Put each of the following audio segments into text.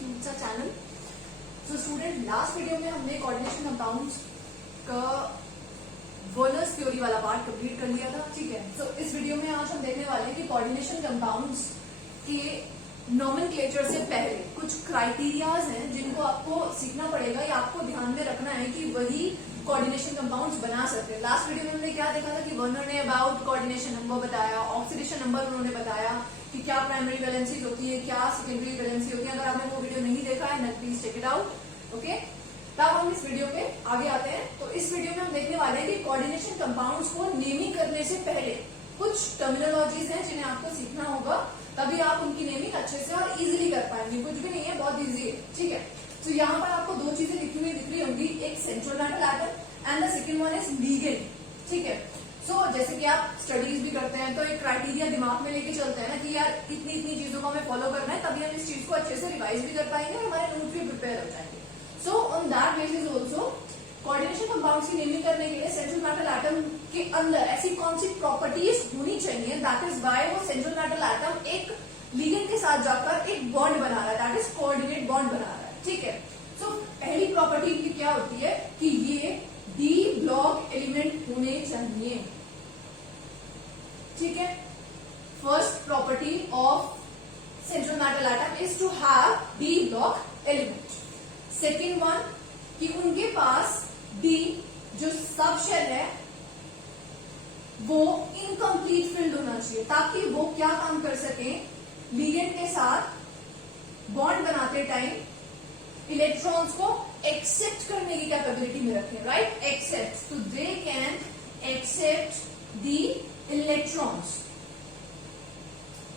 Institute का channel. So student, last video में हमने कोऑर्डिनेशन कंपाउंड्स का वर्नर्स थ्योरी वाला पार्ट कंप्लीट कर लिया था, ठीक है। सो इस वीडियो में आज हम देखने वाले हैं कि कोऑर्डिनेशन कंपाउंड्स के नोमेनक्लेचर से पहले कुछ क्राइटेरियाज हैं जिनको आपको सीखना पड़ेगा या आपको ध्यान में रखना है कि वही कोऑर्डिनेशन कंपाउंड्स बना सकते हैं। लास्ट वीडियो में हमने क्या देखा था कि वर्नर ने अबाउट कोऑर्डिनेशन नंबर बताया, ऑक्सीडेशन नंबर उन्होंने बताया कि क्या प्राइमरी वैलेंसीज होती है, क्या सेकेंडरी वैलेंसी होती है। अगर आपने वो वीडियो नहीं देखा है please check it out, okay. तब हम इस वीडियो पे आगे आते हैं। तो इस वीडियो में हम देखने वाले हैं कि कोऑर्डिनेशन कंपाउंड्स को नेमिंग करने से पहले कुछ टर्मिनोलॉजीज हैं जिन्हें आपको सीखना होगा, तभी आप उनकी नेमिंग अच्छे से और इजीली कर पाएंगे। कुछ भी नहीं है, बहुत इजी है, ठीक है। तो यहाँ पर आपको दो चीजें लिखी हुई दिख रही होंगी, एक central metal atom and the second one is ligand, ठीक है। सो जैसे कि आप स्टडीज भी करते हैं तो एक क्राइटेरिया दिमाग में लेके चलते हैं ना कि यार इतनी इतनी चीजों को हमें फॉलो करना है, तभी हम इस चीज को अच्छे से रिवाइज भी कर पाएंगे और हमारे नोट भी प्रिपेयर हो जाएंगे। So on that basis also coordination compounds की नेमिंग करने के लिए सेंट्रल मेटल एटम के अंदर ऐसी कौन सी प्रॉपर्टीज होनी चाहिए, दैट इज वाई वो सेंट्रल मेटल एटम एक लिगेंड के साथ जाकर एक बॉन्ड बना रहा है, दैट इज कोऑर्डिनेट बॉन्ड बना रहा है, ठीक है। सो पहली प्रॉपर्टी इनकी क्या होती है कि ये डी ब्लॉक एलिमेंट होने चाहिए, ठीक है। First property of central metal atom is to have D block element. Second one कि उनके पास डी जो सब शेल है वो इनकम्प्लीट फिल्ड होना चाहिए, ताकि वो क्या काम कर सके, लिगेंड के साथ बॉन्ड बनाते टाइम इलेक्ट्रॉन्स को एक्सेप्ट करने की कैपेबिलिटी में रखें, राइट। एक्सेप्ट, तो they can accept the electrons,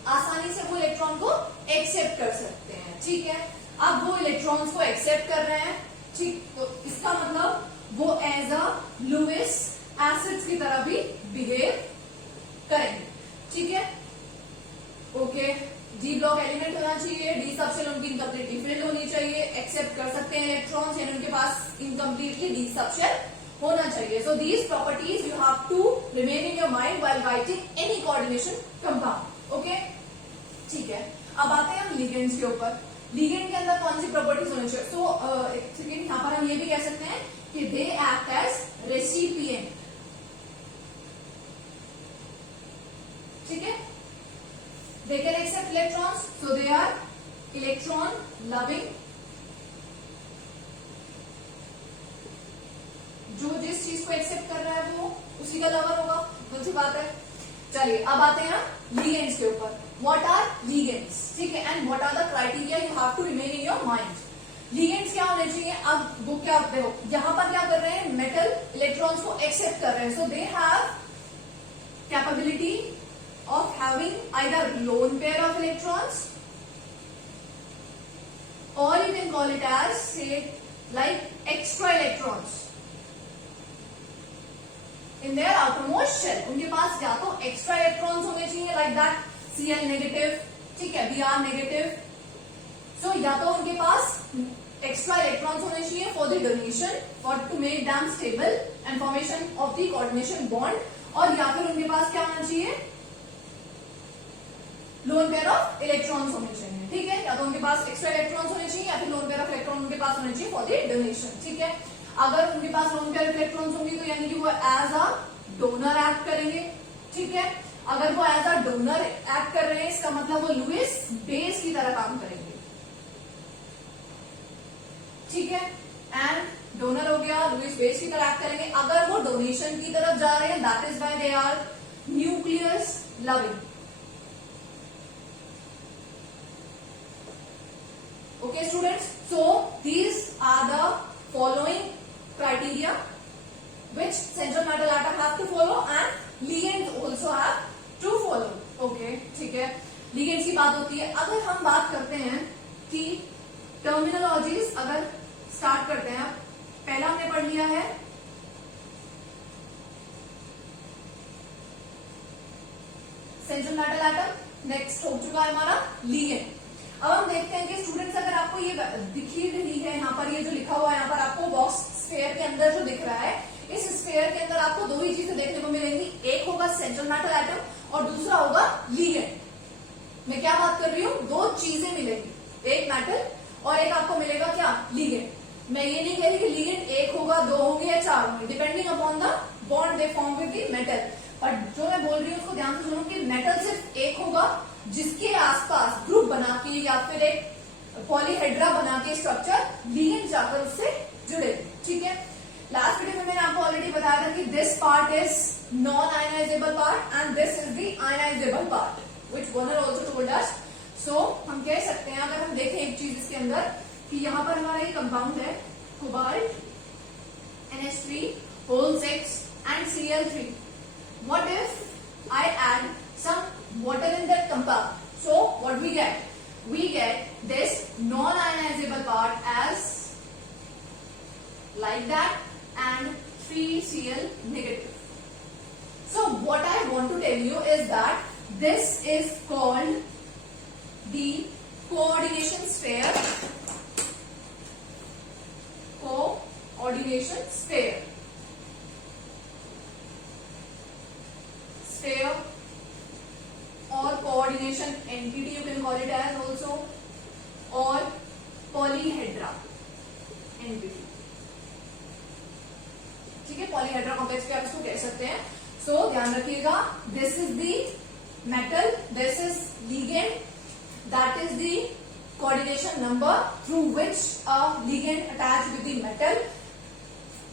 आसानी से वो इलेक्ट्रॉन को एक्सेप्ट कर सकते हैं, ठीक है। अब वो इलेक्ट्रॉन्स को एक्सेप्ट कर रहे हैं, ठीक, तो इसका मतलब वो एज अ लुईस एसिड्स की तरह भी बिहेव करेंगे, ठीक है, ओके। डी ब्लॉक एलिमेंट होना चाहिए, डी सबसेल उनकी इनकम्प्लीटली फिल्ड होनी चाहिए, एक्सेप्ट कर सकते हैं इलेक्ट्रॉन्स, यानी उनके पास इनकम्प्लीटली डी सबसेल होना चाहिए। So these properties you have to remain in your mind while writing any coordination compound, okay, ठीक है। अब आते हैं हम लिगेंड्स के ऊपर। लिगेंड के अंदर कौन सी प्रॉपर्टीज होनी चाहिए? सो यहाँ पर हम ये भी कह सकते हैं कि दे एक्ट एज रेसिपिएंट, ठीक है। They can accept electrons, so they are electron loving. जो जिस चीज को एक्सेप्ट कर रहा है वो उसी का लवर होगा, कौन सी बात है। चलिए अब आते हैं लिगेंड्स के ऊपर। What are ligands, ठीक है, and what are the criteria you have to remain in your mind. Ligands क्या होने चाहिए? अब वो क्या होते हो, यहाँ पर क्या कर रहे हैं, मेटल इलेक्ट्रॉन्स को एक्सेप्ट कर रहे हैं, so they have capability of having either lone pair of electrons or you can call it as say like extra electrons in their outermost shell. उनके पास या तो extra electrons होने चाहिए like that Cl negative, ठीक है, Br negative. So या तो उनके पास extra electrons होने चाहिए for the donation or to make them stable and formation of the coordination bond, और या फिर उनके पास क्या होना चाहिए, लोन पेयर ऑफ इलेक्ट्रॉन्स होने चाहिए, ठीक है। या तो उनके पास एक्स्ट्रा इलेक्ट्रॉन्स होने चाहिए या फिर लोन पेयर ऑफ इलेक्ट्रॉन उनके पास होने चाहिए फॉर द डोनेशन, ठीक है। अगर उनके पास लोन पेयर ऑफ इलेक्ट्रॉन्स होंगे तो यानी कि वो एज अ डोनर एक्ट करेंगे, ठीक है। अगर वो एज अ डोनर एक्ट कर रहे हैं इसका मतलब वो लुईस बेस की तरह काम करेंगे, ठीक है। एंड डोनर हो गया, लुईस बेस की तरह एक्ट करेंगे। अगर वो डोनेशन की तरफ जा रहे हैं, that is why they are nucleus loving, okay students. So these are the following criteria which central metal atom have to follow and ligands also have to follow, okay, ठीक है। ligands की बात होती है। अगर हम बात करते हैं कि टर्मिनोलॉजीज अगर स्टार्ट करते हैं, पहला हमने पढ़ लिया है सेंट्रल मेटल एटम, नेक्स्ट हो चुका है हमारा लिगेंड। अब हम देखते हैं कि स्टूडेंट्स अगर आपको ये दिखी रही है, यहाँ पर ये जो लिखा हुआ है, यहाँ पर आपको बॉक्स स्फीयर के अंदर जो दिख रहा है, इस स्फीयर के अंदर आपको दो ही चीजें देखने को मिलेंगी, एक होगा सेंट्रल मेटल एटम और दूसरा होगा लिगेंड। मैं क्या बात कर रही हूँ, दो चीजें मिलेंगी, एक मेटल और एक आपको मिलेगा क्या, लिगेंड। मैं ये नहीं कह रही कि लिगेंड एक होगा, दो होंगे या चार होंगे, depending upon the bond they form with the metal. But जो मैं बोल रही हूँ उसको ध्यान से सुनो कि मेटल सिर्फ एक होगा जिसके आसपास ग्रुप बना के या फिर एक पॉलीहेड्रा बना के स्ट्रक्चर लिगेंड जाकर उससे जुड़े, ठीक है। लास्ट वीडियो में मैंने आपको ऑलरेडी बताया था कि this part is non ionisable part and this is the ionizable part which Werner also told us. So हम कह सकते हैं, अगर हम देखें एक चीज इसके अंदर कि यहाँ पर हमारा ये कंपाउंड है cobalt NH3 and Cl3. What if I add some water in that compound? So what we get? We get this non-ionizable part as like that and 3Cl negative. So what I want to tell you is that this is called the coordination sphere. Coordination sphere. Sphere or coordination entity you can call it as also, or polyhedra entity, ठीक है। Polyhedra complex पे आप इसको कह सकते हैं। सो ध्यान रखिएगा, this is the metal, this is ligand, that is the coordination number through which a ligand attach with the metal.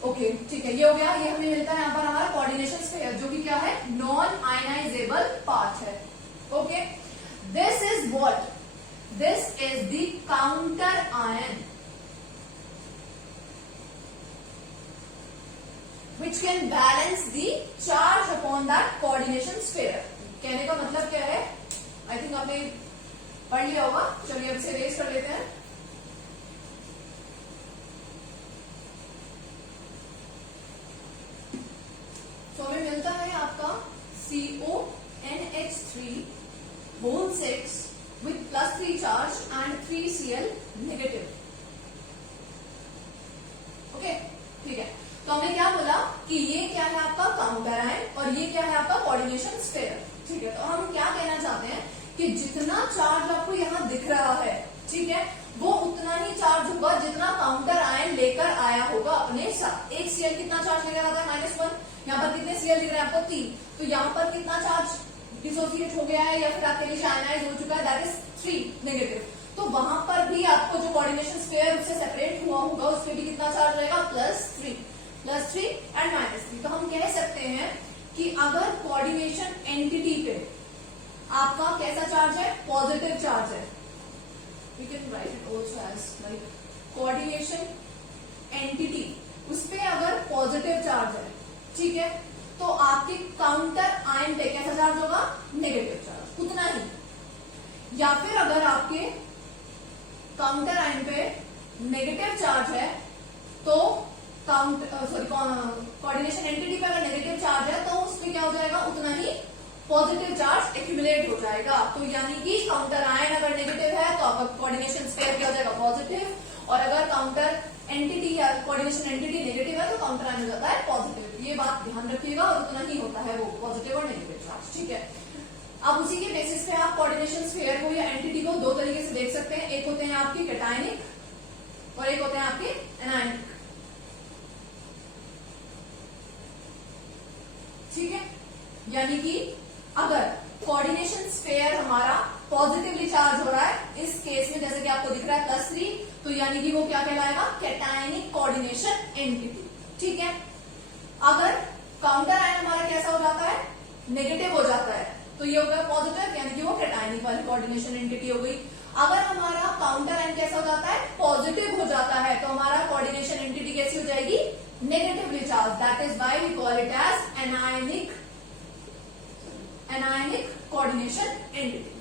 Okay, ठीक है, ये हो गया। ये हमें मिलता है यहाँ पर हमारा कोऑर्डिनेशन स्फीयर, जो कि क्या है, नॉन आयनाइजेबल पार्ट है। Okay, this is what, this is the counter ion which can balance the charge upon that coordination sphere. कहने का मतलब क्या है, आई थिंक आपने पढ़ लिया होगा। चलिए अब इसे रेस कर लेते हैं। तो हमें मिलता है आपका CONH3 whole 6 with +3 charge and 3Cl negative. Okay, ठीक है। तो हमने क्या बोला कि ये क्या है आपका काउंटर आयन और ये क्या है आपका कोऑर्डिनेशन स्फीयर, ठीक है। तो हम क्या कहना चाहते हैं कि जितना चार्ज आपको यहाँ दिख रहा है, ठीक है, वो उतना ही चार्ज होगा जितना काउंटर आयन लेकर आया होगा अपने साथ। एक Cl कितना चार्ज लेकर आता है, -1। यहाँ पर कितने Cl दिख रहे हैं आपको, 3। तो यहाँ पर कितना चार्ज डिसोसिएट हो गया है या फिर आपके लिए आयनाइज हो चुका है, दैट इज 3 नेगेटिव। तो वहां पर भी आपको जो कोऑर्डिनेशन स्फीयर उससे सेपरेट हुआ होगा उस पर भी कितना चार्ज रहेगा, +3 एंड -3। तो हम कह सकते हैं कि अगर कोऑर्डिनेशन एंटिटी पे आपका कैसा चार्ज है, पॉजिटिव चार्ज है, we can write it also as like coordination entity, उस पे अगर पॉजिटिव चार्ज है, ठीक है, तो आपके काउंटर आयन पे कैसा चार्ज होगा, नेगेटिव चार्ज, उतना ही। या फिर अगर आपके काउंटर आयन पे नेगेटिव चार्ज है तो कोऑर्डिनेशन एंटिटी पे अगर नेगेटिव चार्ज है तो उसमें क्या हो जाएगा, उतना ही पॉजिटिव चार्ज एक्यूमुलेट हो जाएगा। तो यानी कि काउंटर आयन अगर नेगेटिव है तो आपका कोऑर्डिनेशन स्फीयर क्या हो जाएगा, पॉजिटिव, और अगर काउंटर एंटिटी या कोऑर्डिनेशन एंटिटी नेगेटिव है तो काउंटर आयन हो जाता है पॉजिटिव। ये बात ध्यान रखिएगा, और उतना ही होता है वो पॉजिटिव और नेगेटिव चार्ज, ठीक है। अब उसी के बेसिस पे आप कोऑर्डिनेशन स्फीयर को या एंटिटी को दो तरीके से देख सकते हैं। एक होते हैं आपके कैटायनिक और एक होते हैं आपके एनायनिक, ठीक है। यानी कि अगर कोऑर्डिनेशन स्फीयर हमारा पॉजिटिवली चार्ज हो रहा है, इस केस में जैसे कि आपको दिख रहा है +3, तो यानी कि वो क्या कहलाएगा, कैटायनिक कोऑर्डिनेशन एंटिटी, ठीक है। अगर काउंटर आयन हमारा कैसा हो जाता है, नेगेटिव हो जाता है, तो ये हो गया पॉजिटिव, यानी कि वो कैटायनिक वाली कोऑर्डिनेशन एंटिटी हो गई। अगर हमारा काउंटर आयन कैसा हो जाता है, पॉजिटिव हो जाता है, तो हमारा कोऑर्डिनेशन एंटिटी कैसी हो जाएगी, negatively charge. That is why we call it as anionic coordination entity.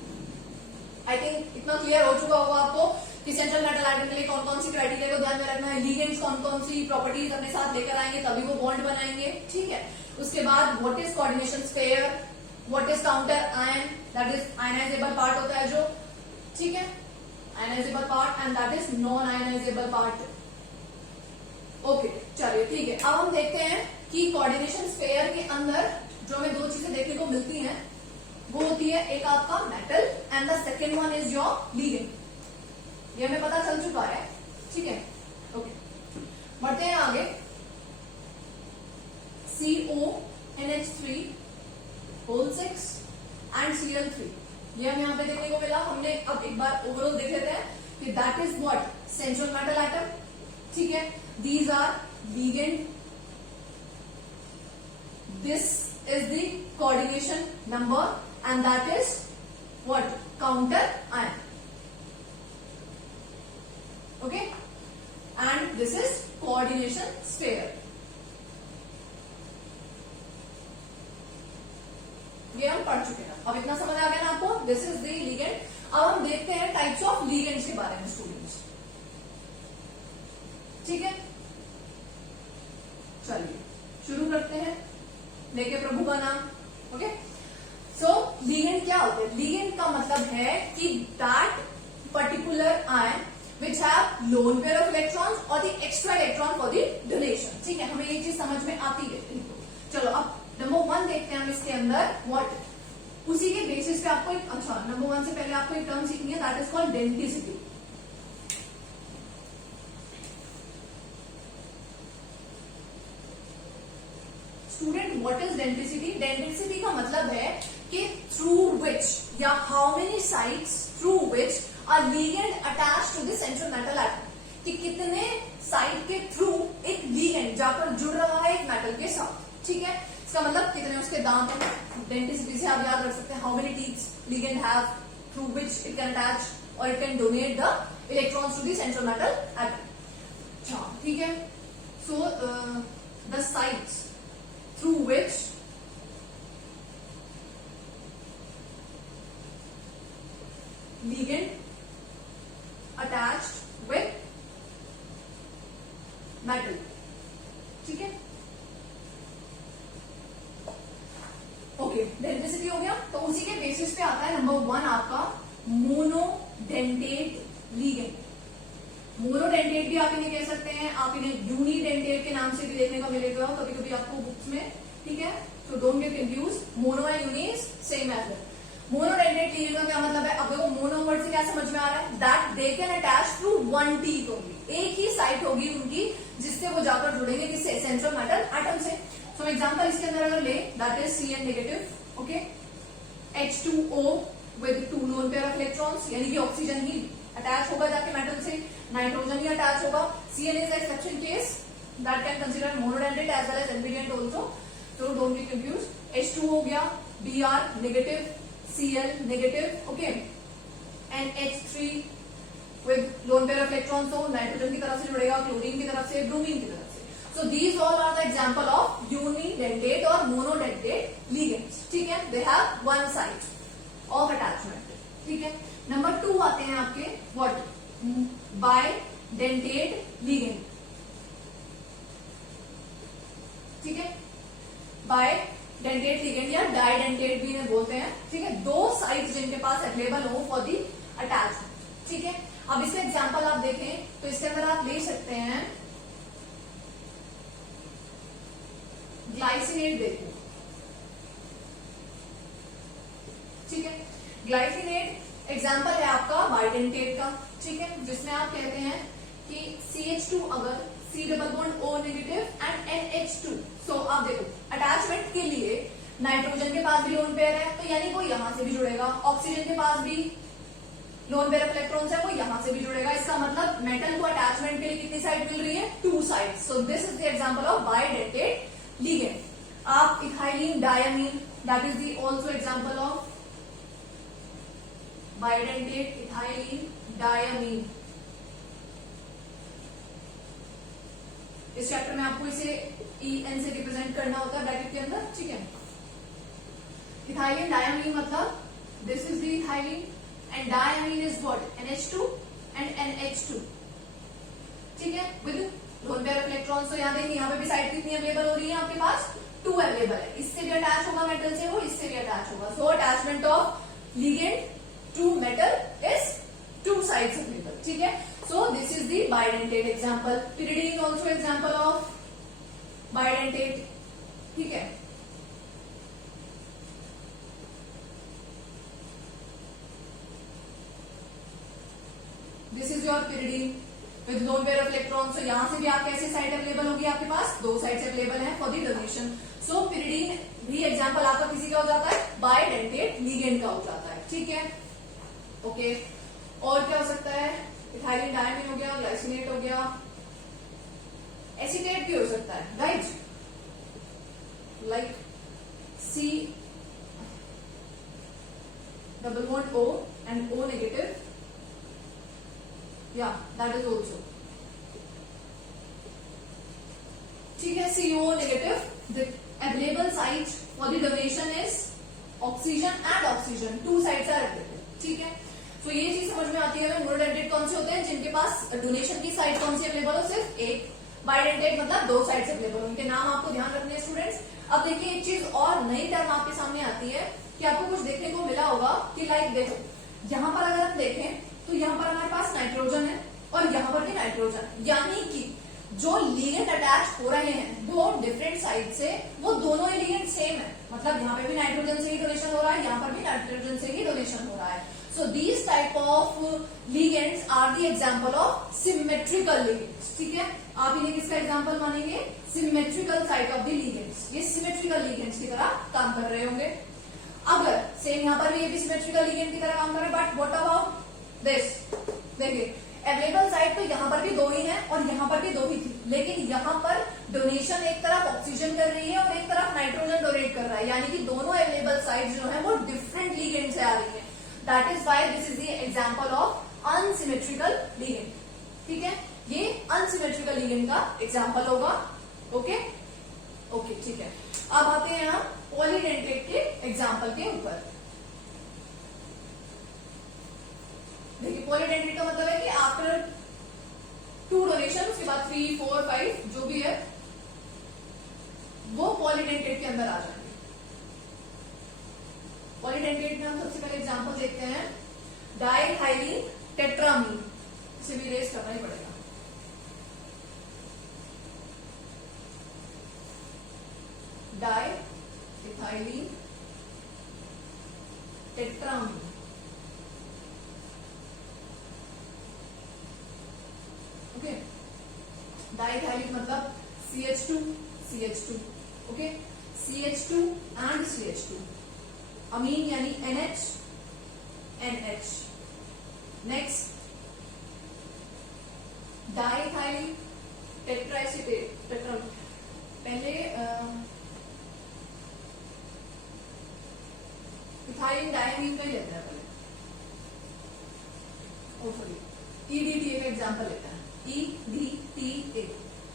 I think इतना क्लियर हो चुका होगा आपको कि सेंट्रल मेटल आयन के लिए कौन कौन सी क्राइटेरिया को ध्यान में रखना है, लिगेंड्स कौन कौन सी प्रॉपर्टीज अपने साथ लेकर आएंगे तभी वो बॉन्ड बनाएंगे, ठीक है। उसके बाद what is coordination sphere, what is counter ion, that is ionisable part होता है जो, ठीक है, ionisable part, and that is non ionisable part. Okay, चलिए ठीक है। अब हम देखते हैं कि कोऑर्डिनेशन स्फीयर के अंदर जो हमें दो चीजें देखने को मिलती हैं वो होती है, एक आपका metal and the second one is your ligand, ये हमें पता चल चुका है, ठीक है। ओके, बढ़ते हैं आगे। CONH3 एंड Cl3, ये हमें यहाँ पे देखने को मिला। हमने अब एक बार ओवरऑल देख लेते हैं कि that is what, central metal atom, ठीक है। These are ligand, this is the coordination number and that is what, counter ion, okay, and this is coordination sphere. ये हम पढ़ चुके हैं, अब इतना समझ आ गया ना आपको, दिस इज द लिगेंड। अब हम देखते हैं टाइप्स ऑफ लिगेंड्स के बारे में स्टूडेंट्स, ठीक है। चलिए शुरू करते हैं, लेके प्रभु का नाम, ओके। सो लिगेंड क्या होते हैं? लिगेंड का मतलब है कि that particular ion which have lone pair of electrons और the extra electron for the donation, ठीक है। हमें ये चीज समझ में आती है। चलो अब नंबर 1 देखते हैं हम इसके अंदर व्हाट, उसी के बेसिस पे आपको एक, अच्छा नंबर 1 से पहले आपको एक टर्म सीखनी है, that is called density. Student what is density? Density का मतलब है कि थ्रू विच या how many sites through which a ligand attached to the central metal atom, कि कितने साइट के थ्रू एक लिगेंड जाकर जुड़ रहा है एक मेटल के साथ, ठीक है। इसका मतलब कितने उसके दांत हैं, डेंसिटी से आप याद रख सकते हैं, how many teeths ligand have through which it can attach और it can donate the electrons to the central metal atom, अच्छा, ठीक है। So the sites through which ligand attached with metal, ठीक है। ओके, डेंसिटी हो गया, तो उसी के बेसिस पे आता है नंबर 1 आपका मोनोडेंटेट लिगेंड। मोनोडेंटेट भी आप इन्हें कह सकते हैं, आप इन्हें यूनिडेंटेट के नाम से भी देखने को मिलेगा कभी कभी आपको बुक्स में, ठीक है। तो don't get confuse, mono and uni is same as well. Monodentate ligand का क्या मतलब है? अब देखो मोनो वर्ड से क्या समझ में आ रहा है, that they can attach to one teeth only, एक ही साइट होगी उनकी जिससे वो जाकर जुड़ेंगे किससे, सेंट्रल मेटल एटम से। सो एग्जांपल इसके अंदर अगर ले, that is Cn negative, okay, H2O with 2 loan pair of electrons, यानी कि ऑक्सीजन ही अटैच होगा जाके मेटल से, नाइट्रोजन ही अटैच होगा। Cn is the exception case that can consider monodentate as well as ambiguous also, so don't get confused। H2 हो गया, Br negative, Cl negative, okay, and H3 with lone pair of electrons, so nitrogen की तरफ से जुड़ेगा, chlorine की तरफ से, bromine की तरफ से। So these all are the example of unidentate or monodentate ligands, ठीक है। They have one site of attachment, ठीक है। नंबर 2 आते हैं आपके what, बाइडेंटेट लिगेंड, ठीक है। बाइडेंटेट लिगेंड या डाइडेंटेट भी इन्हें बोलते हैं, ठीक है। 2 साइट्स जिनके पास अवेलेबल हो फॉर दी अटैचमेंट, ठीक है। अब इसके एग्जांपल आप देखें तो इसके अंदर आप ले सकते हैं ग्लाइसिनेट, देखो, ठीक है। ग्लाइसिनेट एग्जाम्पल है आपका बाइडेंटेट का, ठीक है, जिसमें आप कहते हैं कि CH2 अगर C double bond O negative and NH2, सो आप देखो अटैचमेंट के लिए नाइट्रोजन के पास भी लोन पेयर है, तो यानी वो यहां से भी जुड़ेगा, ऑक्सीजन के पास भी लोन पेयर ऑफ इलेक्ट्रॉन्स है, वो यहां से भी जुड़ेगा। इसका मतलब मेटल को अटैचमेंट के लिए कितनी साइड मिल रही है, 2 side. So this is the example of bidentate ligand. आप ethylene diamine, that is the also example of bidentate ethylene diamine. इस चैप्टर में आपको इसे EN से रिप्रेजेंट करना होता है ब्रैकेट के अंदर, ठीक है। इथाइलिन डायमीन मतलब this is the ethylene and diamine is what, NH2 and NH2, ठीक है, with lone pair of electrons. तो यहाँ देखिए यहाँ पे भी साइड कितनी अवेलेबल हो रही है आपके पास, 2 अवेलेबल है। इससे भी अटैच होगा मेटल से, वो इससे भी अटैच होगा। So attachment of ligand to metal is 2 sides available, ठीक है। So this is the bidentate example. Pyridine also example of bidentate, ठीक है। This is your pyridine with lone pair of electron. So यहाँ से भी आप कैसे साइट अवेलेबल होगी, आपके पास दो साइट्स अवेलेबल है for the donation. So pyridine भी एग्जाम्पल आपका किसी का हो जाता है, बाइडेंटेट लिगेंड का हो जाता है, ठीक है, ओके। और क्या हो सकता है, इथाइलिन डायमीन हो गया, ग्लाइसिनेट हो गया, एसीटेट भी हो सकता है, right, like C double bond O and O negative, yeah, that is also, ठीक है, CO negative. The available site for the donation is oxygen and oxygen, two sites are available, ठीक है। तो ये चीज समझ में आती है हमें। मोनोडेंटेट कौन से होते हैं, जिनके पास डोनेशन की साइट कौन सी अवेलेबल हो, सिर्फ एक। बाइडेंटेट मतलब दो साइट्स अवेलेबल, उनके नाम आपको ध्यान रखने हैं स्टूडेंट्स। अब देखिए एक चीज और नई टर्म आपके सामने आती है कि आपको कुछ देखने को मिला होगा कि लाइक देखो, यहाँ पर अगर हम देखें तो यहाँ पर हमारे पास नाइट्रोजन है और यहाँ पर भी नाइट्रोजन है, यानी कि जो लिगेंड अटैच हो रहे हैं दो डिफरेंट साइड से, वो दोनों ही लिगेंड सेम है। मतलब यहाँ पे भी नाइट्रोजन से ही डोनेशन हो रहा है, यहाँ पर भी नाइट्रोजन से ही डोनेशन हो रहा है। So these type of ligands are the example of symmetrical ligands, ठीक है। आप इन्हें किसका एग्जाम्पल मानेंगे, symmetrical site of the ligands। ये symmetrical ligands की तरह काम कर रहे होंगे। अगर सेम यहाँ पर भी ये भी symmetrical ligand की तरह काम कर रहे हैं, बट व्हाट अबाउट दिस, देखिए अवेलेबल साइट तो यहाँ पर भी दो ही है और यहाँ पर भी दो ही थी, लेकिन यहाँ पर डोनेशन एक तरफ ऑक्सीजन कर रही है और एक तरफ नाइट्रोजन डोनेट कर रहा है, यानी कि दोनों अवेलेबल साइट जो है वो डिफरेंट लिगेंड से आ रही है। That is why this is the example of unsymmetrical ligand, ठीक है, ये unsymmetrical ligand का एग्जाम्पल होगा, ओके ओके, ठीक है। अब आते हैं हम पॉलीडेंटेट के एग्जाम्पल के ऊपर। देखिए पॉलीडेंटेट का मतलब है कि आफ्टर टू डोनेशन, उसके बाद 3, 4, 5 जो भी है वो पॉलीडेंटेट के अंदर आ जाएंगे। पॉलीडेंटेट में हम सबसे पहले एग्जांपल देखते हैं, डाइथाइलिन टेट्रामीन, इसे भी रेस करना ही पड़ेगा। Diethylene tetrammine, okay. डाइथाइलिन मतलब CH2 CH2, okay, CH2 and CH2, अमीन यानी NH NH। Next diethyl tetraacetate tetra, पहले इथाइलिन डायमीन का ही लेते हैं पहले, ओ सॉरी EDTA का एग्जांपल लेते हैं, EDTA,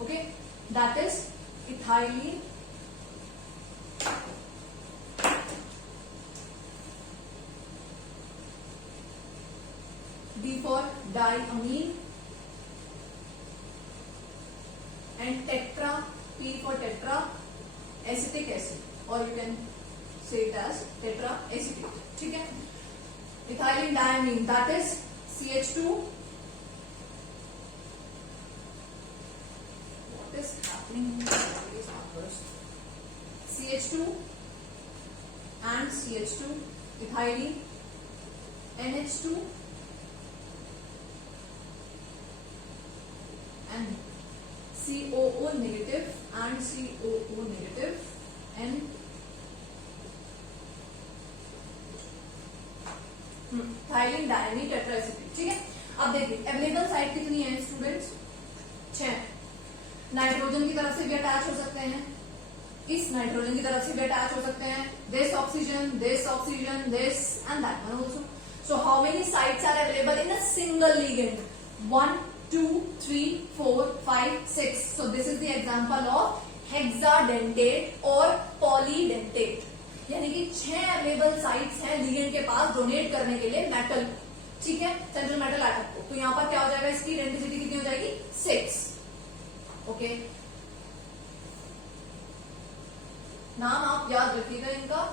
okay, that is ethylene D for diamine and tetra, P for tetra acetic acid, or you can say it as tetra acetate, ठीक है। Ethylene diamine, that is CH2, what is happening, CH2 and CH2, ethylene, NH2 and COO negative and COO negative and ethylene diamine tetraacetate, ठीक है। अब देखिए available site कितनी है students, 6। Nitrogen की तरफ से भी अटैच हो सकते हैं, इस नाइट्रोजन की तरफ से भी अटैच हो सकते हैं, this oxygen and that one also. So how many sites are available in a single ligand, 1 2 3 4 5 6। So this is the example of hexadentate और polydentate, यानी कि 6 अवेलेबल साइट्स हैं लिगेंड के पास डोनेट करने के लिए मेटल, ठीक है, सेंट्रल मेटल एटम को। तो यहाँ पर क्या हो जाएगा, इसकी रेडियोसिटी कितनी हो जाएगी, 6, ओके। नाम आप याद रखिएगा इनका।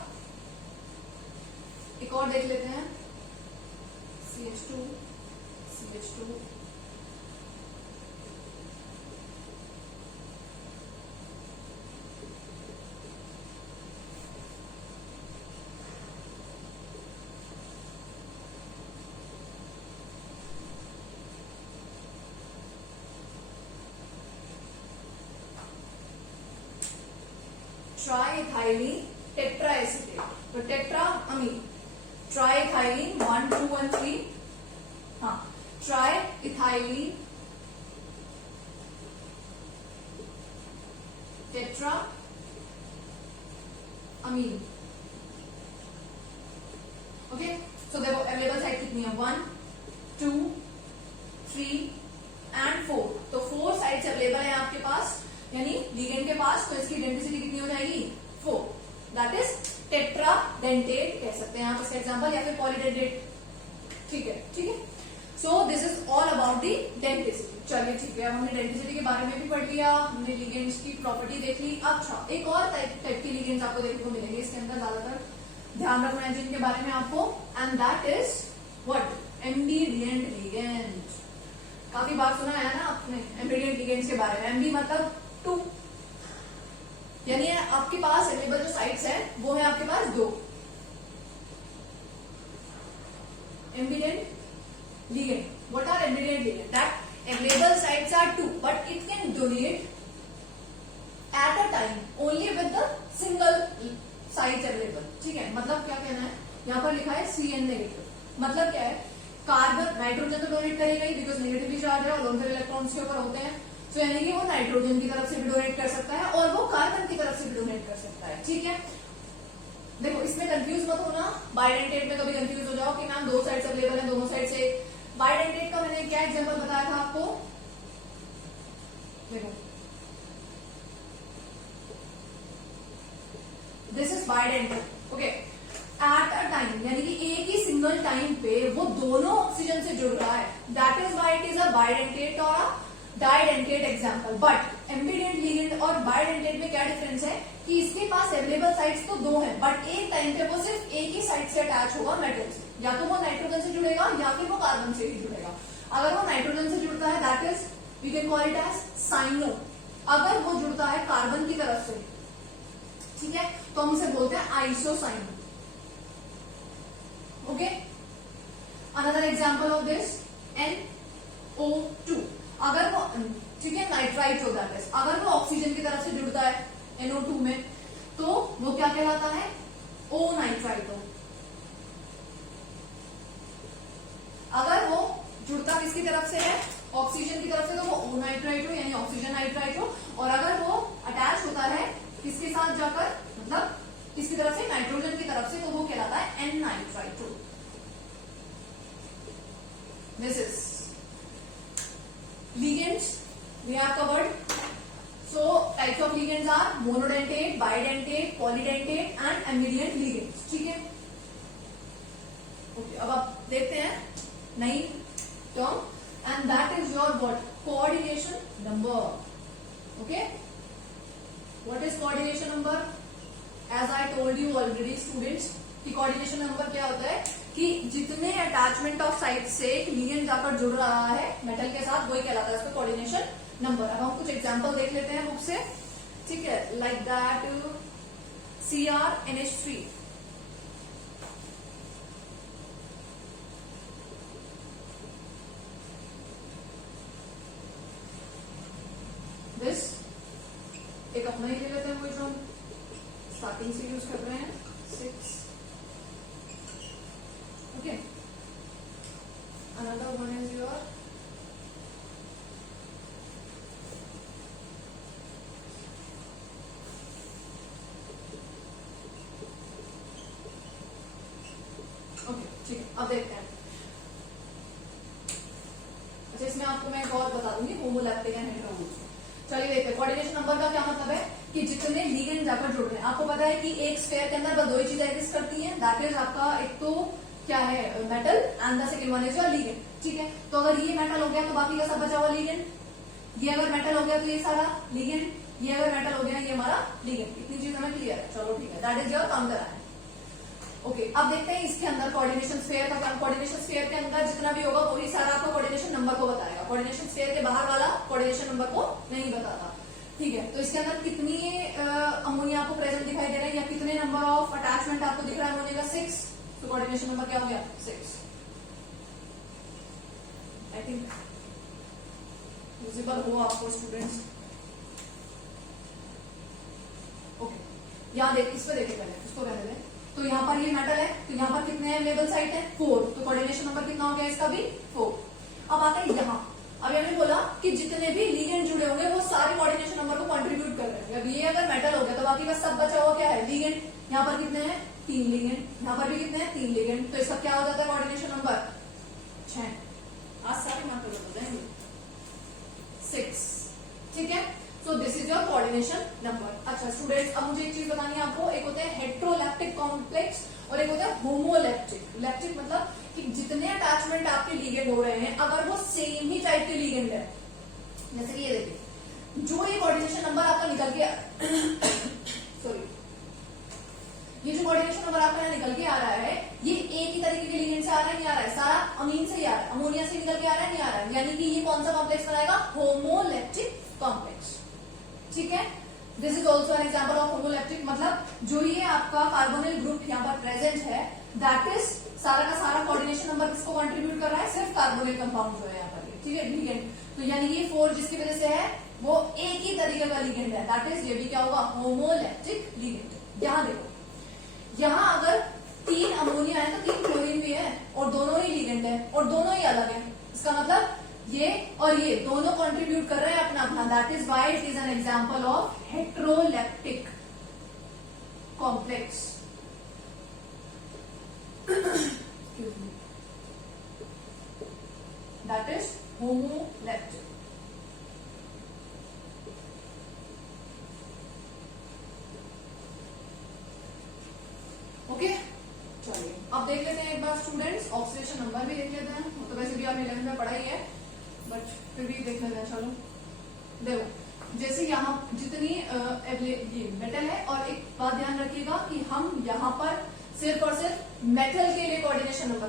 एक और देख लेते हैं, CH2 CH2, ट्राइथाइलिन टेट्राएसिटेट, तो टेट्रा अमीन, ट्राइथाइलिन 1 2 1 3, हाँ ट्राइथाइलिन टेट्रा अमीन। ओके, सो देखो अवेलेबल साइट कितनी है, 1 2 3 एंड 4, तो 4 साइट्स अवेलेबल है आपके पास, यानी लिगेंड के पास, तो इसकी डेंसिटी कितनी हो जाएगी 4, दैट इज टेट्राडेंटेट कह सकते हैं आप इसका एग्जांपल, या फिर पॉलीडेंटेट, ठीक है ठीक है। सो this is all about the density. चलिए ठीक है, अब हमने डेंसिटी के बारे में भी पढ़ लिया, हमने लिगेंड्स की प्रॉपर्टी देख ली। अच्छा, एक और टाइप के लिगेंड्स आपको देखने को मिलेंगे इसके अंदर, ज्यादातर ध्यान रखना है जिनके बारे में आपको, and that is what, ambidentate ligand. काफी बार सुना है ना आपने एम्बिडिएंट लिगेंड्स के बारे में, एम्बी मतलब 2, यानी आपके पास अवेलेबल जो साइट्स है वो है आपके पास 2, ambidentate ligand. What are ambidentate ligand? That available sites are 2 but it can donate at a time only with the single site available, ठीक है। मतलब क्या कहना है, यहाँ पर लिखा है Cn नेगेटिव, मतलब क्या है, कार्बन नाइट्रोजन तो डोनेट करेगा ही बिकॉज नेगेटिवली चार्ज है और लोन पेयर इलेक्ट्रॉन्स के ऊपर होते हैं, तो यानी कि वो नाइट्रोजन की तरफ से भी डोनेट कर सकता है और वो कार्बन की तरफ से भी डोनेट कर सकता है, ठीक है। देखो इसमें कंफ्यूज मत होना, बाइडेंटेट में कभी कंफ्यूज हो जाओ कि मैम 2 साइड्स अवेलेबल है, दोनों साइड से। बाइडेंटेट का मैंने क्या एग्जांपल बताया था आपको, देखो this is bidentate, okay, at a time, यानी कि एक ही सिंगल टाइम पे वो दोनों ऑक्सीजन से जुड़ रहा है, that is why it is a bidentate और a didentate example. But ambidentate ligand और बाइडेंटेट में क्या डिफरेंस है कि इसके पास अवेलेबल साइट्स तो 2 हैं, बट एक टाइम पे वो सिर्फ एक ही साइट से अटैच होगा मेटल से, या तो वो नाइट्रोजन से जुड़ेगा या फिर वो कार्बन से ही जुड़ेगा। अगर वो नाइट्रोजन से जुड़ता है that is we can call it as cyano, अगर वो जुड़ता है कार्बन की तरफ से, ठीक है, तो हम इसे बोलते हैं isocyano, okay. Another example of this NO2, अगर वो, ठीक है, नाइट्राइट होता है, अगर वो ऑक्सीजन की तरफ से जुड़ता है NO2 में, तो वो क्या कहलाता है, O नाइट्राइटो। अगर वो जुड़ता किसकी तरफ से है, ऑक्सीजन की तरफ से, तो वो O नाइट्राइटो यानी ऑक्सीजन नाइट्राइटो, और अगर वो अटैच होता है किसके साथ जाकर, मतलब किसकी तरफ से, नाइट्रोजन की तरफ से, तो वो कहलाता है N nitrito. This is ligands we have covered. So types of ligands are monodentate, bidentate, polydentate and ambidient ligands, ठीक है। ओके, अब आप देखते हैं नई term, and that is your what, coordination number, okay. What is coordination number? As I told you already students, कि coordination number क्या होता है कि जितने अटैचमेंट ऑफ साइड से एक लिगेंड जाकर जुड़ रहा है मेटल के साथ, वही कहलाता है इसका कोऑर्डिनेशन नंबर। अब हम कुछ एग्जांपल देख लेते हैं बुक से, ठीक है, लाइक दैट CrNH3, दिस एक अपना ही ले लेते हैं, कोई जो हम स्टार्टिंग से यूज कर रहे हैं, 6, okay. Another one is your okay, ठीक है। अब देखते हैं, अच्छा इसमें आपको मैं एक और बता दूंगी, होमोलैप्टिक एंड हेटेरोमॉर्फिक। चलिए देखते हैं, कोऑर्डिनेशन नंबर का क्या मतलब है कि जितने लिगेंड जाकर जुड़ रहे हैं। आपको पता है कि एक स्फेयर के अंदर बस 2 ही चीजें एग्जिस्ट करती हैं, दैट इज आपका एक तो क्या है metal and the second one is your ligand, ठीक है। तो अगर ये मेटल हो गया तो बाकी का सब बचा हुआ लिगेंड, ये अगर मेटल हो गया तो ये सारा लिगेंड, ये अगर मेटल हो गया ये हमारा लिगेंड। इतनी चीज हमें क्लियर है, चलो ठीक है, that is your counter ion, okay. अब देखते हैं इसके अंदर कोऑर्डिनेशन स्फीयर का काम। कोऑर्डिनेशन स्फीयर के अंदर जितना भी होगा वही सारा आपको कोऑर्डिनेशन नंबर को बताएगा, कोऑर्डिनेशन स्फीयर के बाहर वाला कोऑर्डिनेशन नंबर को नहीं बताता, ठीक है। तो इसके अंदर कितनी अमोनिया आपको प्रेजेंट दिखाई दे रहा है या कितने नंबर ऑफ अटैचमेंट आपको दिख रहा है अमोनिया का, 6, तो कोऑर्डिनेशन नंबर क्या हो गया, 6। आई थिंक विजिबल हो आपको स्टूडेंट्स, ओके। यहाँ देख, इस पे देखे पहले, इसको कहने दें। तो यहाँ पर ये मेटल है, तो यहाँ पर कितने अवेलेबल साइट है? 4। तो कोऑर्डिनेशन नंबर कितना हो गया इसका भी? 4। अब आता है यहाँ, अभी हमने बोला कि जितने भी लिगेंड जुड़े होंगे वो सारे कोऑर्डिनेशन नंबर को कंट्रीब्यूट कर रहे हैं। अब ये अगर मेटल हो गया तो बाकी का सब बचा हुआ क्या है? लिगेंड। यहाँ पर कितने हैं? 3 लिगेंड, यहाँ पर भी कितने हैं? 3 लिगेंड। तो इसका क्या हो जाता है कोऑर्डिनेशन नंबर? 6। आज सारे मार्कर हो जाएंगे 6। ठीक है, सो this is your coordination number. अच्छा स्टूडेंट्स, अब मुझे एक चीज बतानी है आपको। एक होता है हेट्रोलैप्टिक कॉम्प्लेक्स और एक होता है होमोलैप्टिक। लैप्टिक मतलब कि जितने अटैचमेंट आपके लिगेंड हो रहे हैं अगर वो सेम ही टाइप के लिगेंड है, जैसे कि ये देखिए, जो ये कोऑर्डिनेशन नंबर आपका निकल के सॉरी, ये जो कोऑर्डिनेशन नंबर आपका यहाँ निकल के आ रहा है ये एक ही तरीके के लिगेंड से आ रहा है, नहीं आ रहा है? सारा अमीन से ही आ रहा है, अमोनिया से निकल के आ रहा है, नहीं आ रहा है? यानी कि ये कौन सा कॉम्प्लेक्स बनाएगा? Homoleptic complex. ठीक है, this is also an example of homoleptic. मतलब जो ये आपका कार्बोनिल ग्रुप यहाँ पर प्रेजेंट है, दैट इज सारा का सारा कोऑर्डिनेशन नंबर किसको कंट्रीब्यूट कर रहा है? सिर्फ कार्बोनिल कंपाउंड जो है यहाँ पर, ठीक है, लिगेंड। तो यानी ये 4 जिसकी वजह से है वो एक ही तरीके का लिगेंड है, दैट इज ये भी क्या होगा? Homoleptic ligand. यहाँ देखो, यहाँ अगर 3 अमोनिया है तो 3 क्लोरीन भी है और दोनों ही लिगेंड है और दोनों ही अलग है। इसका मतलब ये और ये दोनों कंट्रीब्यूट कर रहे हैं अपना अपना, that is why it is an example of heteroleptic complex. That is homoleptic. Okay, चलिए अब देख लेते हैं एक बार स्टूडेंट्स, ऑक्सीडेशन नंबर भी देख लेते हैं। तो वैसे भी आपने 11 में पढ़ा ही है, बट फिर भी देख लेते हैं। चलो देखो, जैसे यहाँ जितनी ये मेटल है, और एक बात ध्यान रखिएगा कि हम यहाँ पर सिर्फ और सिर्फ मेटल के लिए कोऑर्डिनेशन नंबर,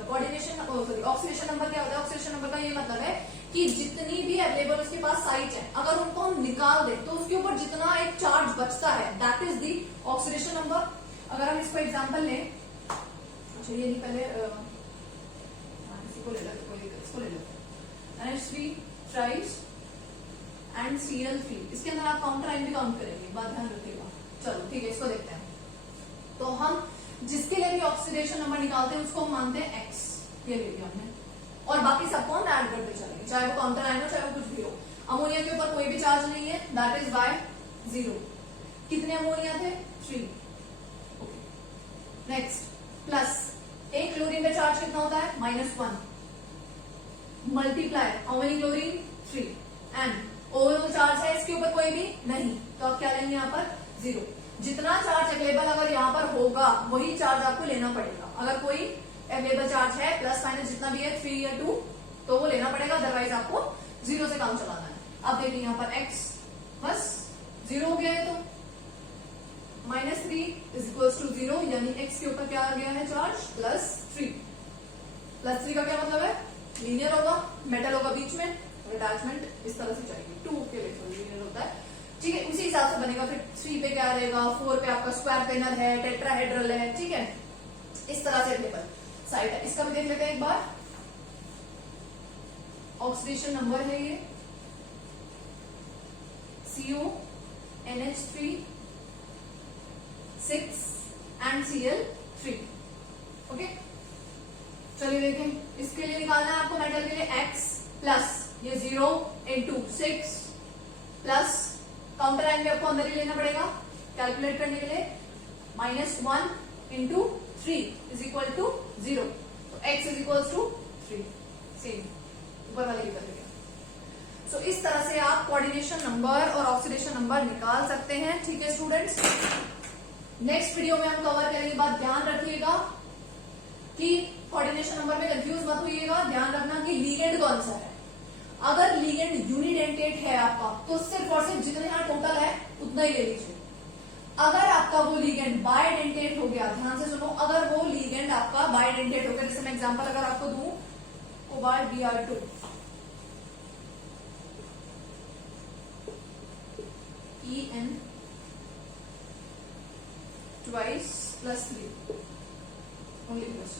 ऑक्सीडेशन नंबर क्या होता है? ऑक्सीडेशन नंबर का ये मतलब है कि जितनी भी अवेलेबल उसके पास साइट है, अगर उनको हम निकाल दें तो उसके ऊपर जितना एक चार्ज बचता है, that is the oxidation number. अगर हम इसको एग्जांपल लें, अच्छा ये नहीं, पहले इसको ले लेते, इसको ले लेते हैं, NH3 ट्राइस एंड Cl3। इसके अंदर आप काउंटर आयन भी काउंट करेंगे, बात ध्यान रखिएगा। चलो ठीक है, इसको देखते हैं। तो हम जिसके लिए भी ऑक्सीडेशन नंबर निकालते हैं उसको हम मानते हैं X, ये ले लिया हमने, और बाकी सबको हम ऐड करते चलेंगे, चाहे वो काउंटर आयन हो चाहे वो कुछ भी हो। अमोनिया के ऊपर कोई भी चार्ज नहीं है, दैट इज बाय 0। कितने अमोनिया थे? 3। नेक्स्ट, प्लस एक क्लोरीन का चार्ज कितना होता है? -1 multiply how many chlorine? 3 and overall charge है इसके ऊपर कोई भी नहीं, तो आप क्या लेंगे यहाँ पर? 0। जितना चार्ज अवेलेबल अगर यहाँ पर होगा वही चार्ज आपको लेना पड़ेगा। अगर कोई अवेलेबल चार्ज है प्लस माइनस जितना भी है 3 या 2 तो वो लेना पड़ेगा, अदरवाइज आपको 0 से काम चलाना है। अब देखिए यहाँ पर x बस 0 हो गया है, तो -3 = 0, यानी x के ऊपर क्या आ गया है चार्ज? +3। +3 का क्या मतलब है? लीनियर होगा, मेटल होगा बीच में, अटैचमेंट इस तरह से चाहिए, 2 के लिए तो लीनियर होता है, ठीक है, उसी हिसाब से बनेगा। फिर 3 पे क्या रहेगा? 4 पे आपका स्क्वायर पेनल है, टेट्राहेड्रल है, ठीक है, इस तरह से अवेलेबल साइट है। इसका भी देख लेते हैं एक बार, ऑक्सीडेशन नंबर है ये CO NH3 6 and Cl3। Okay, चलिए देखें, इसके लिए निकालना है आपको मेटल के लिए x प्लस ये 0 × 6 प्लस काउंटर आयन भी आपको अंदर ही लेना पड़ेगा कैलकुलेट करने के लिए, -1 × 3 = 0, तो x = 3, सेम ऊपर वाले की तरह। सो इस तरह से आप कोऑर्डिनेशन नंबर और ऑक्सीडेशन नंबर निकाल सकते हैं, ठीक है स्टूडेंट्स। नेक्स्ट वीडियो में हम कवर करेंगे, बात ध्यान रखिएगा कि कोऑर्डिनेशन नंबर में कंफ्यूज मत होइएगा, ध्यान रखना कि लीगेंड कौन सा है। अगर लीगेंड यूनिडेंटेट है आपका तो सिर्फ और सिर्फ जितने यहाँ टोटल है उतना ही ले लीजिए। अगर आपका वो लीगेंड बायडेंटेट हो गया, ध्यान से सुनो, अगर वो लीगेंड आपका बायडेंटेट हो गया, जैसे मैं एग्जांपल अगर आपको दूं, cobalt Br2 En twice +3 only plus.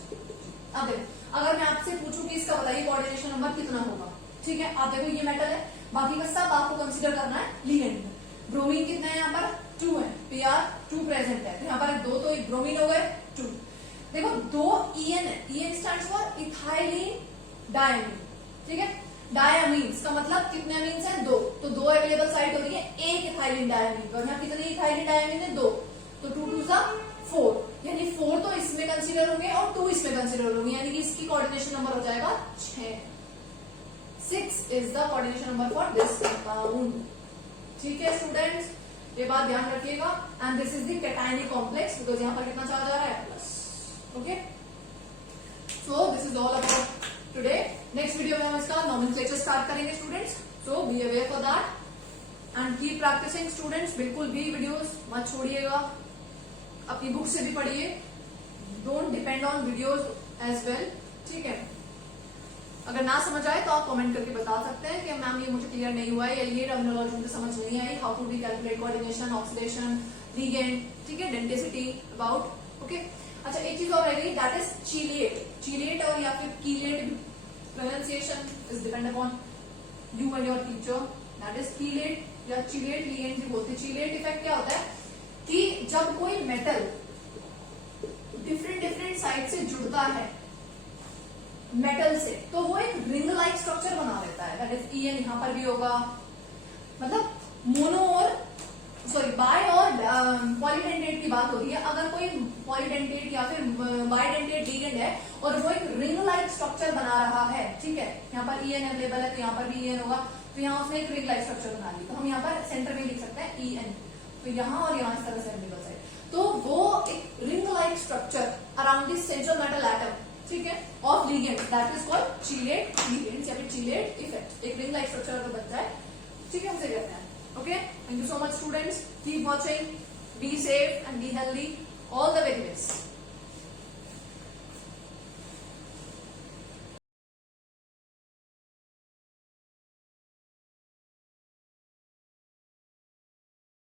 अब देखो, अगर मैं आपसे पूछूं कि इसका बताइए कोऑर्डिनेशन नंबर कितना होगा, ठीक है, आप देखो ये मेटल है, बाकी का सब आपको कंसीडर करना है लीगेंड। ब्रोमीन कितना है यहाँ पर? 2 है, Pr2 प्रेजेंट है, तो यहाँ पर 2 तो एक ब्रोमीन हो गए 2। देखो 2 EN है, EN stands for ethylene diamine, ठीक है। डायमीन्स का मतलब कितने अमीन्स हैं 2, तो 2 अवेलेबल साइट हो रही है एक इथाइलिन डायमीन पर, यहाँ कितने इथाइलिन डायमीन है 2, तो 2 2 4, यानी 4 तो इसमें कंसीडर होंगे और 2 इसमें कंसीडर होंगे, यानी कि इसकी कोऑर्डिनेशन नंबर हो जाएगा 6। 6 is the coordination number for this compound, ठीक है स्टूडेंट्स, ये बात ध्यान रखिएगा। And this is the cationic complex, because यहाँ पर कितना चार्ज आ रहा है plus, okay. So this is all about today. Next video में हम इसका नॉमेनक्लेचर स्टार्ट करेंगे students, so be aware for that and keep practising students, बिल्कुल भी वीडियोस मत छोड़िएगा, अपनी बुक से भी पढ़िए, don't depend on videos as well, ठीक है। अगर ना समझ आए तो आप कमेंट करके बता सकते हैं कि मैम ये मुझे क्लियर नहीं हुआ है, या ये टर्मिनोलॉजी मुझे समझ नहीं आई, how to be calculate coordination, oxidation, ligand, ठीक है, डेंसिटी अबाउट, ओके। अच्छा एक चीज और रह गई, दैट इज चीलिएट। चीलिएट और या फिर chelate, pronunciation is depend upon you and your teacher, that is chelate या चीलिएट, लिगेंड भी बोलते हैं। चीलिएट इफेक्ट क्या होता है कि जब कोई मेटल डिफरेंट साइड से जुड़ता है मेटल से, तो वो एक रिंग लाइक स्ट्रक्चर बना लेता है, दैट इज EN यहां पर भी होगा, मतलब मोनो और बाय और पॉलीडेंटेट की बात हो रही है। अगर कोई पॉलीडेंटेट या फिर बाइडेंटेट लिगेंड है और वो एक रिंग लाइक स्ट्रक्चर बना रहा है, ठीक है, यहाँ पर EN अवेलेबल है तो यहाँ पर भी EN होगा, तो यहाँ उसने एक रिंग लाइक स्ट्रक्चर बना ली, तो हम यहाँ पर सेंटर में लिख सकते हैं EN, तो यहाँ और यहाँ इस तरह से अवेलेबल है, तो वो एक ring like structure around this central metal atom, ठीक है, of ligand, that is called चीलेट ligands या फिर चीलेट इफेक्ट। एक रिंग लाइक स्ट्रक्चर अगर बनता है, ठीक है, हमसे कहते हैं, okay. Thank you so much students, keep watching, be safe and be healthy, all the very best.